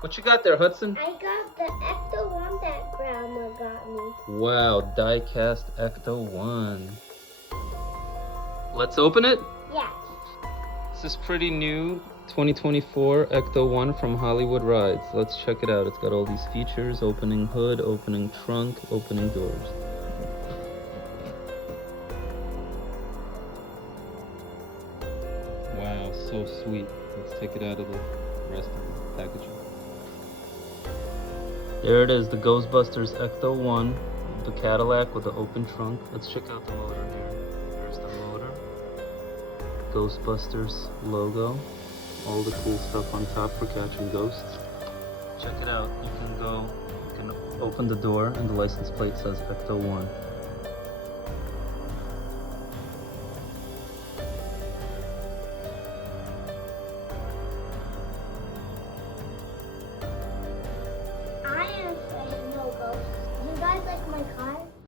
What you got there, Hudson? I got the Ecto-1 that Grandma got me. Wow, Diecast Ecto-1. Let's open it? Yeah. This is pretty new 2024 Ecto-1 from Hollywood Rides. Let's check it out. It's got all these features: opening hood, opening trunk, opening doors. Wow, so sweet. Let's take it out of the rest of the packaging. There it is, the Ghostbusters Ecto-1, the Cadillac with the open trunk. Let's check out the motor here. There's the motor, Ghostbusters logo, all the cool stuff on top for catching ghosts. Check it out. You can open the door and the license plate says Ecto-1.